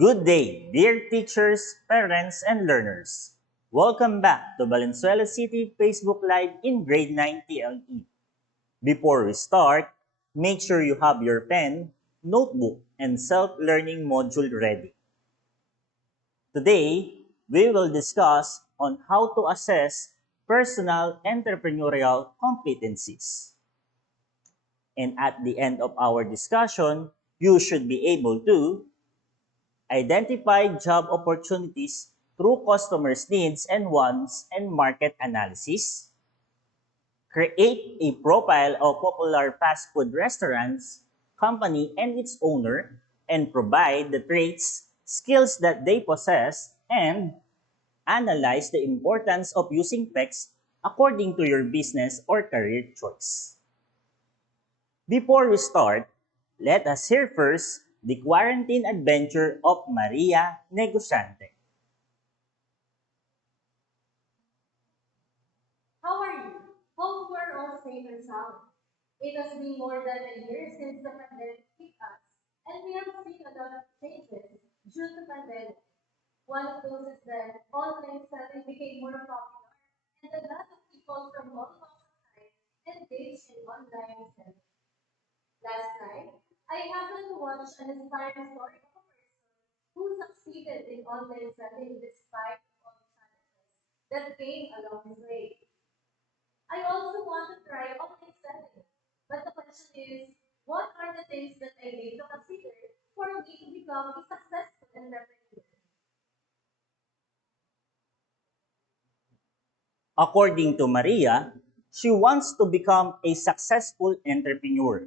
Good day, dear teachers, parents, and learners. Welcome back to Valenzuela City Facebook Live in Grade 9 TLE. Before we start, make sure you have your pen, notebook, and self-learning module ready. Today, we will discuss on how to assess personal entrepreneurial competencies. And at the end of our discussion, you should be able to identify job opportunities through customers' needs and wants and market analysis. Create a profile of popular fast food restaurants, company and its owner, and provide the traits, skills that they possess, and analyze the importance of using text according to your business or career choice. Before we start, let us hear first the quarantine adventure of Maria Negociante. How are you? Hope you are all safe and sound. It has been more than a year since the pandemic hit us, and we have seen a lot of changes due to pandemic. One of those is that online selling became more popular, and a lot of people from all walks of life engaged in online selling. Last night, I happened to watch an inspiring story of a person who succeeded in online selling despite all the challenges that came along his way. I also want to try online selling. But the question is, what are the things that I need to consider for me to become a successful entrepreneur? According to Maria, she wants to become a successful entrepreneur.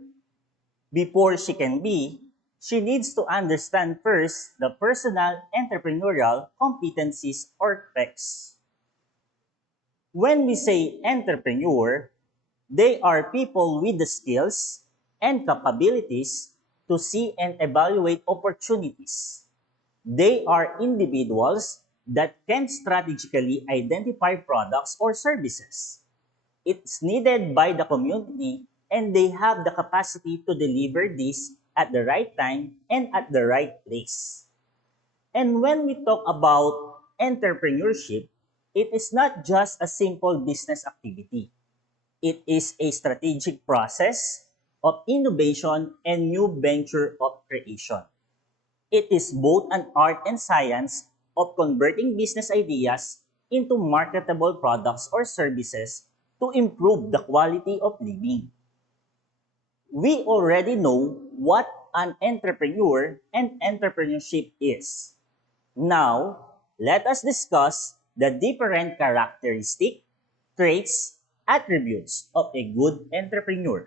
Before she can be, she needs to understand first the personal entrepreneurial competencies or PECs. When we say entrepreneur, they are people with the skills and capabilities to see and evaluate opportunities. They are individuals that can strategically identify products or services. It's needed by the community and they have the capacity to deliver this at the right time and at the right place. And when we talk about entrepreneurship, it is not just a simple business activity. It is a strategic process of innovation and new venture of creation. It is both an art and science of converting business ideas into marketable products or services to improve the quality of living. We already know what an entrepreneur and entrepreneurship is. Now, let us discuss the different characteristic, traits, attributes of a good entrepreneur.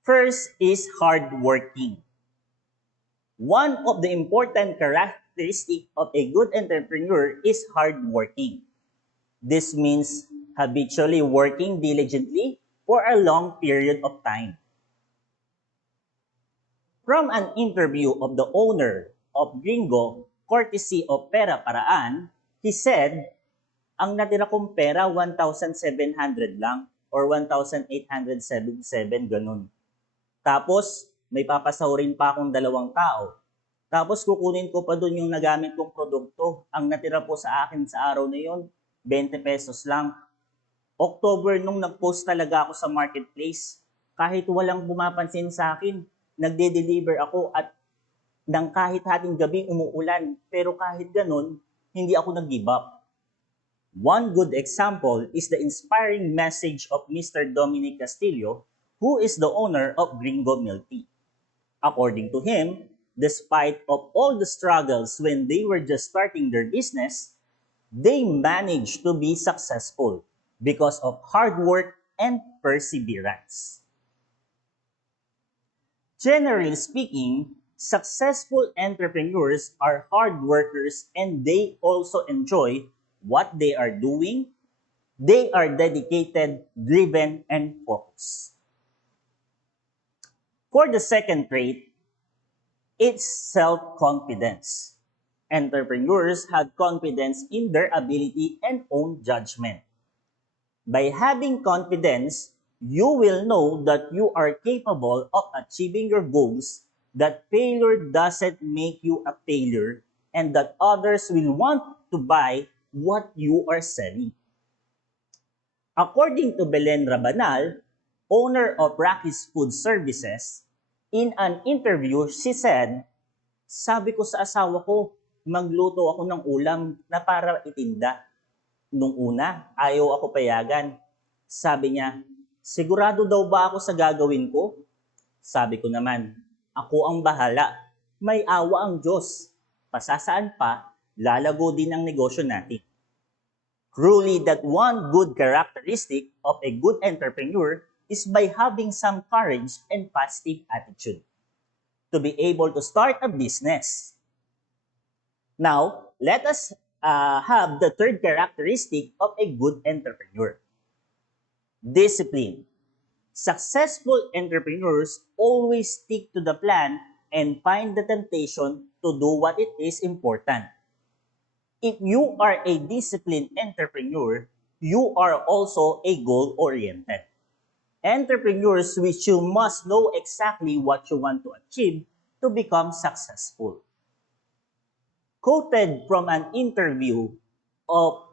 First is hardworking. One of the important characteristics of a good entrepreneur is hardworking. This means habitually working diligently for a long period of time. From an interview of the owner of Gringo, courtesy of Pera Paraan, he said, ang natira kong pera 1,700 lang or 1,877 ganun. Tapos, may papasahurin pa akong 2 tao. Tapos, kukunin ko pa dun yung nagamit kong produkto. Ang natira po sa akin sa araw na yon, 20 pesos lang. October nung nag-post talaga ako sa marketplace, kahit walang bumapansin sa akin, nagde-deliver ako at nang kahit hating gabi umuulan. Pero kahit ganun, hindi ako nag-give up. One good example is the inspiring message of Mr. Dominic Castillo, who is the owner of Gringo Milk Tea. According to him, despite of all the struggles when they were just starting their business, they managed to be successful because of hard work and perseverance. Generally speaking, successful entrepreneurs are hard workers and they also enjoy what they are doing. They are dedicated, driven, and focused. For the second trait, it's self-confidence. Entrepreneurs have confidence in their ability and own judgment. By having confidence, you will know that you are capable of achieving your goals that failure doesn't make you a failure and that others will want to buy what you are selling. According to Belen Rabanal, owner of Rocky's Food Services, in an interview, she said, "Sabi ko sa asawa ko, magluto ako ng ulam na para itinda. Nung una, ayaw ako payagan. Sabi niya, sigurado daw ba ako sa gagawin ko? Sabi ko naman, ako ang bahala. May awa ang Diyos. Pasasaan pa, lalago din ang negosyo natin." Truly, that one good characteristic of a good entrepreneur is by having some courage and positive attitude to be able to start a business. Now, let us have the third characteristic of a good entrepreneur. Discipline. Successful entrepreneurs always stick to the plan and find the temptation to do what it is important. If you are a disciplined entrepreneur, you are also a goal-oriented. Entrepreneurs which you must know exactly what you want to achieve to become successful. Quoted from an interview of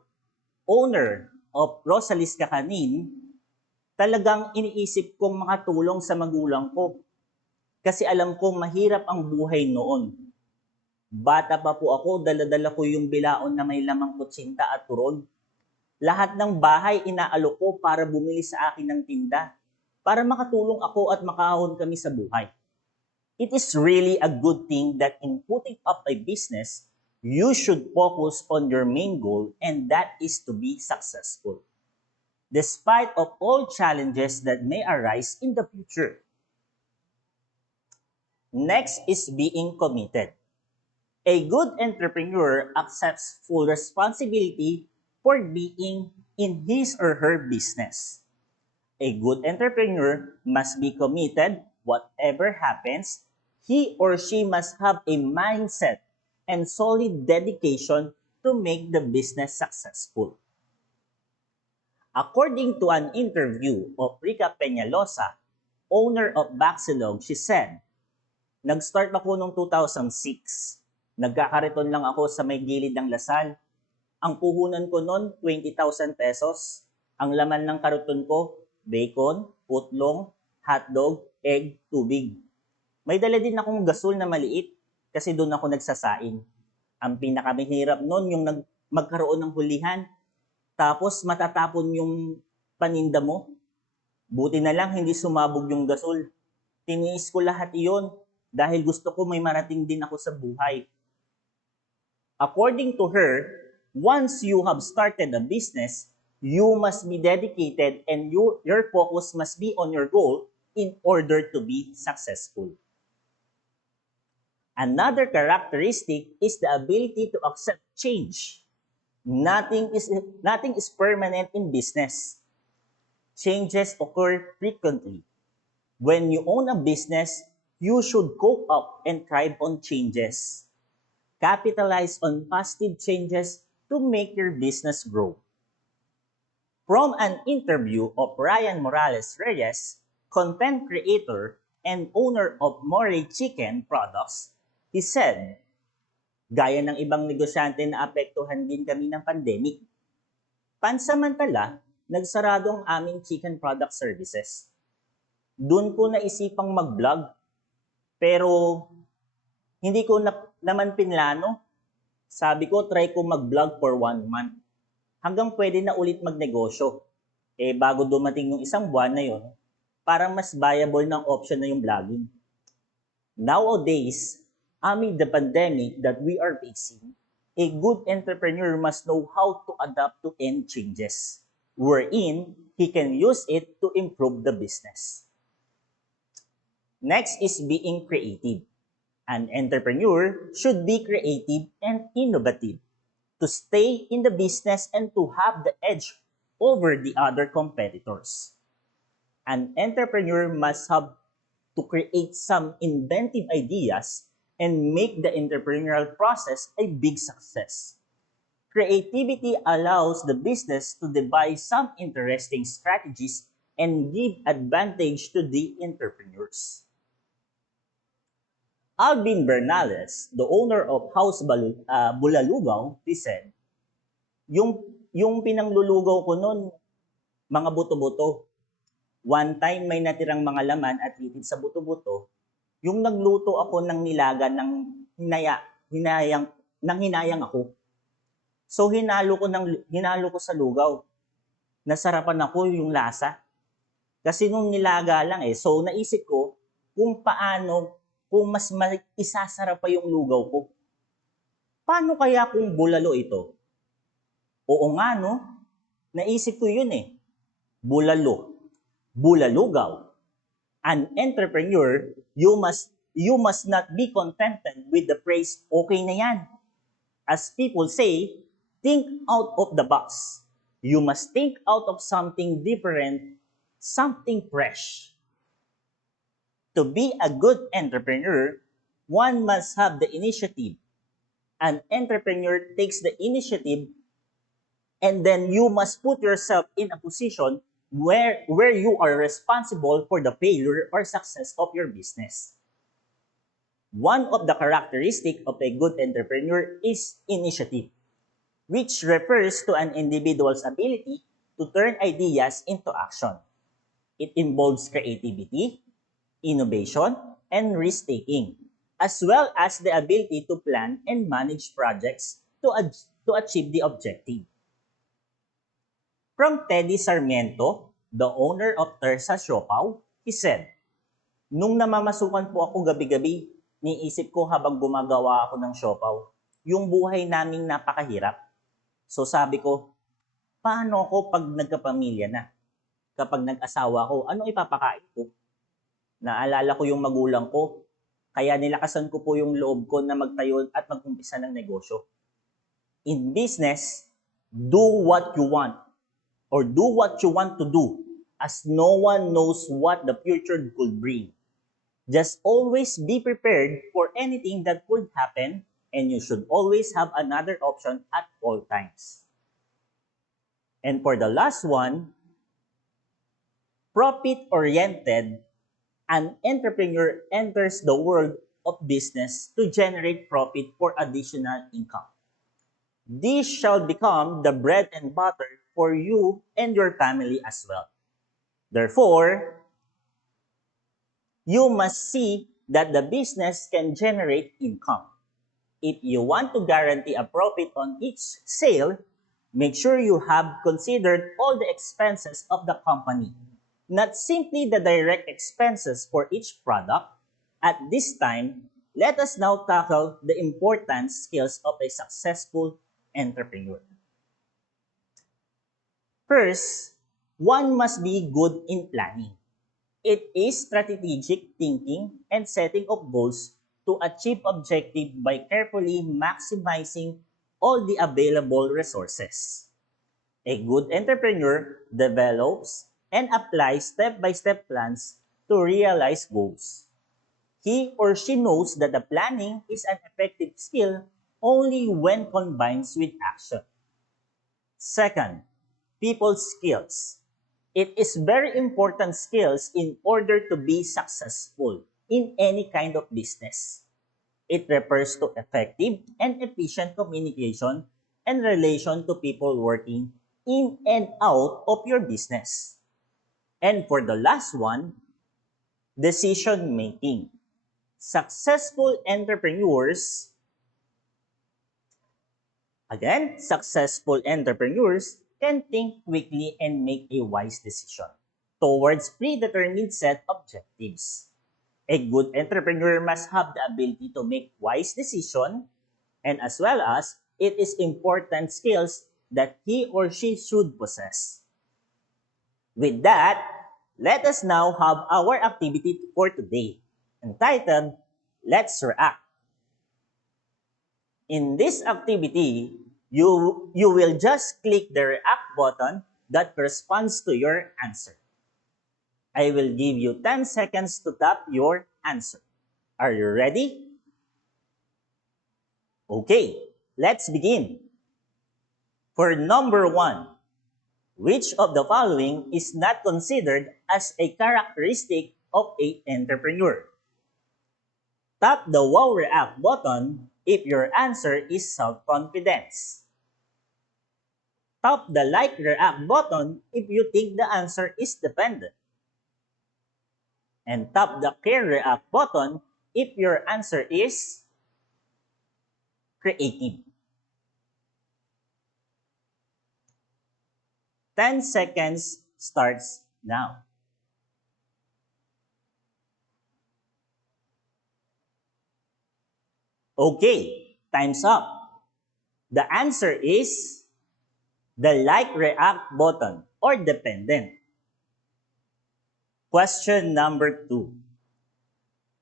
owner of Rosalis Kakanin, talagang iniisip kong makatulong sa magulang ko kasi alam kong mahirap ang buhay noon. Bata pa po ako, dala-dala ko yung bilaon na may lamang kutsinta at turon. Lahat ng bahay inaalok ko para bumili sa akin ng tinda, para makatulong ako at makahon kami sa buhay. It is really a good thing that in putting up a business, you should focus on your main goal, and that is to be successful, despite of all challenges that may arise in the future. Next is being committed. A good entrepreneur accepts full responsibility for being in his or her business. A good entrepreneur must be committed. Whatever happens, he or she must have a mindset and solid dedication to make the business successful. According to an interview of Rica Peñalosa, owner of Baxilog, she said, "Nag-start ako noong 2006. Nagkakariton lang ako sa may gilid ng Lasal. Ang puhunan ko noon, 20,000 pesos. Ang laman ng kariton ko, bacon, putlong, hotdog, egg, tubig. May dala din akong gasol na maliit kasi doon ako nagsasaing. Ang pinakamahirap noon yung magkaroon ng hulihan. Tapos matatapon yung paninda mo. Buti na lang hindi sumabog yung gasol. Tiniis ko lahat iyon dahil gusto ko may marating din ako sa buhay." According to her, once you have started a business, you must be dedicated and your focus must be on your goal in order to be successful. Another characteristic is the ability to accept change. Nothing is permanent in business. Changes occur frequently. When you own a business, you should cope up and thrive on changes. Capitalize on positive changes to make your business grow. From an interview of Ryan Morales Reyes, content creator and owner of More Chicken Products, he said, "Gaya ng ibang negosyante na apektuhan din kami ng pandemic. Pansamantala, nagsarado ang aming chicken product services. Doon ko naisipang mag-vlog, pero hindi ko naman pinlano. Sabi ko, try ko mag-vlog for 1 month. Hanggang pwede na ulit magnegosyo. Bago dumating yung isang buwan na yon, parang mas viable ng option na yung vlogging. Nowadays, amid the pandemic that we are facing, a good entrepreneur must know how to adapt to any changes, wherein he can use it to improve the business. Next is being creative. An entrepreneur should be creative and innovative to stay in the business and to have the edge over the other competitors. An entrepreneur must have to create some inventive ideas and make the entrepreneurial process a big success. Creativity allows the business to devise some interesting strategies and give advantage to the entrepreneurs. Alvin Bernales, the owner of House Bulalugaw, he said, yung pinanglulugaw ko noon, mga buto-buto. One time may natirang mga laman at litid sa buto-buto, yung nagluto ako ng nilaga ng hinayang ako. So hinalo ko sa lugaw. Nasarapan ako yung lasa. Kasi nung nilaga lang So naisip ko kung paano, kung mas isasarap pa yung lugaw ko. Paano kaya kung bulalo ito? Oo nga no, naisip ko yun Bulalo. Bulalugaw. An entrepreneur, you must not be contented with the phrase, okay na yan. As people say, think out of the box. You must think out of something different, something fresh. To be a good entrepreneur, one must have the initiative. An entrepreneur takes the initiative, and then you must put yourself in a position where you are responsible for the failure or success of your business. One of the characteristics of a good entrepreneur is initiative, which refers to an individual's ability to turn ideas into action. It involves creativity, innovation, and risk-taking, as well as the ability to plan and manage projects to achieve the objective. From Teddy Sarmiento, the owner of Tersa Siopaw, he said, nung namamasukan po ako gabi-gabi, niisip ko habang gumagawa ako ng siopaw, yung buhay naming napakahirap. So sabi ko, paano ako pag nagkapamilya na? Kapag nag-asawa ko, anong ipapakain ko? Naalala ko yung magulang ko, kaya nilakasan ko po yung loob ko na magtayo at mag-umpisa ng negosyo. In business, do what you want or do what you want to do, as no one knows what the future could bring. Just always be prepared for anything that could happen, and you should always have another option at all times. And for the last one, profit-oriented, an entrepreneur enters the world of business to generate profit for additional income. This shall become the bread and butter for you and your family as well. Therefore, you must see that the business can generate income. If you want to guarantee a profit on each sale, make sure you have considered all the expenses of the company, not simply the direct expenses for each product. At this time, let us now tackle the important skills of a successful entrepreneur. First, one must be good in planning. It is strategic thinking and setting of goals to achieve objective by carefully maximizing all the available resources. A good entrepreneur develops and applies step-by-step plans to realize goals. He or she knows that the planning is an effective skill only when combined with action. Second, people skills. It is very important skills in order to be successful in any kind of business. It refers to effective and efficient communication and relation to people working in and out of your business. And for the last one, decision making. Successful entrepreneurs can think quickly and make a wise decision towards predetermined set objectives. A good entrepreneur must have the ability to make wise decisions, and as well as it is important skills that he or she should possess. With that, let us now have our activity for today, entitled Let's React. In this activity, you will just click the react button that corresponds to your answer. I will give you 10 seconds to tap your answer. Are you ready? Okay, let's begin. For number 1, which of the following is not considered as a characteristic of an entrepreneur? Tap the Wow React button if your answer is self-confidence. Tap the Like React button if you think the answer is dependent. And tap the Care React button if your answer is creative. 10 seconds starts now. Okay, time's up. The answer is the Like React button or dependent. Question number 2.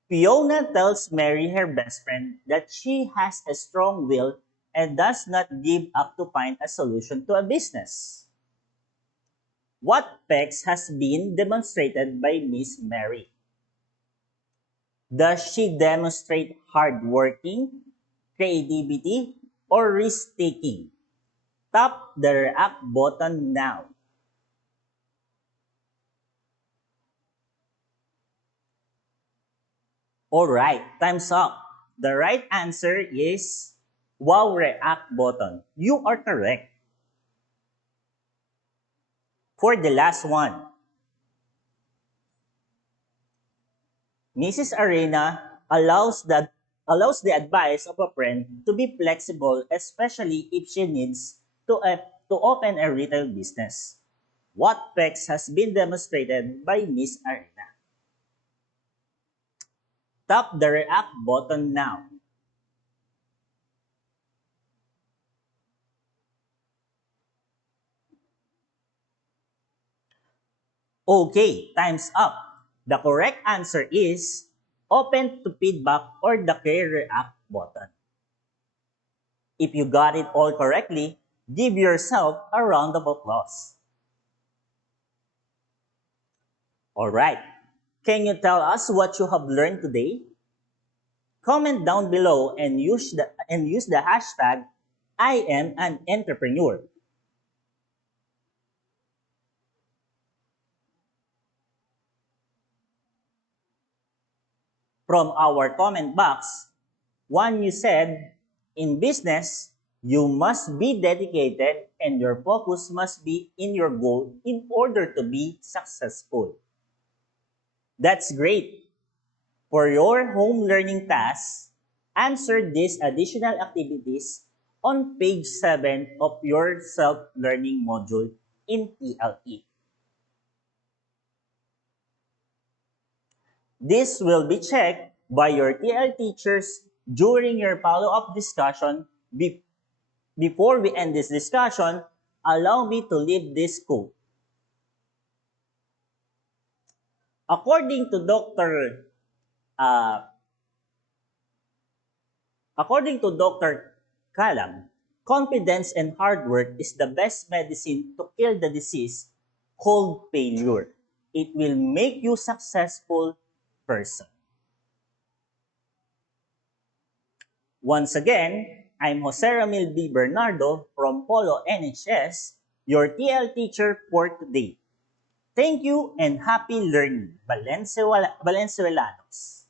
Fiona tells Mary, her best friend, that she has a strong will and does not give up to find a solution to a business. What pecs has been demonstrated by Miss Mary? Does she demonstrate hardworking, creativity, or risk-taking? Tap the React button now. Alright, time's up. The right answer is Wow React button. You are correct. For the last one, Mrs. Arena allows the advice of a friend to be flexible, especially if she needs to open a retail business. What pecs has been demonstrated by Miss Arena? Tap the React button now. Okay, time's up. The correct answer is open to feedback or the Care React button. If you got it all correctly, give yourself a round of applause. Alright, can you tell us what you have learned today? Comment down below and use the hashtag I am an entrepreneur. From our comment box, one you said, in business, you must be dedicated and your focus must be in your goal in order to be successful. That's great. For your home learning tasks, answer these additional activities on page 7 of your self-learning module in TLE. This will be checked by your TL teachers during your follow-up discussion. Before we end this discussion, allow me to leave this quote. According to uh, Dr. Kalam, confidence and hard work is the best medicine to kill the disease called failure. It will make you successful person. Once again, I'm Jose Ramil B. Bernardo from Polo NHS, your TL teacher for today. Thank you and happy learning, Valenzuelanos.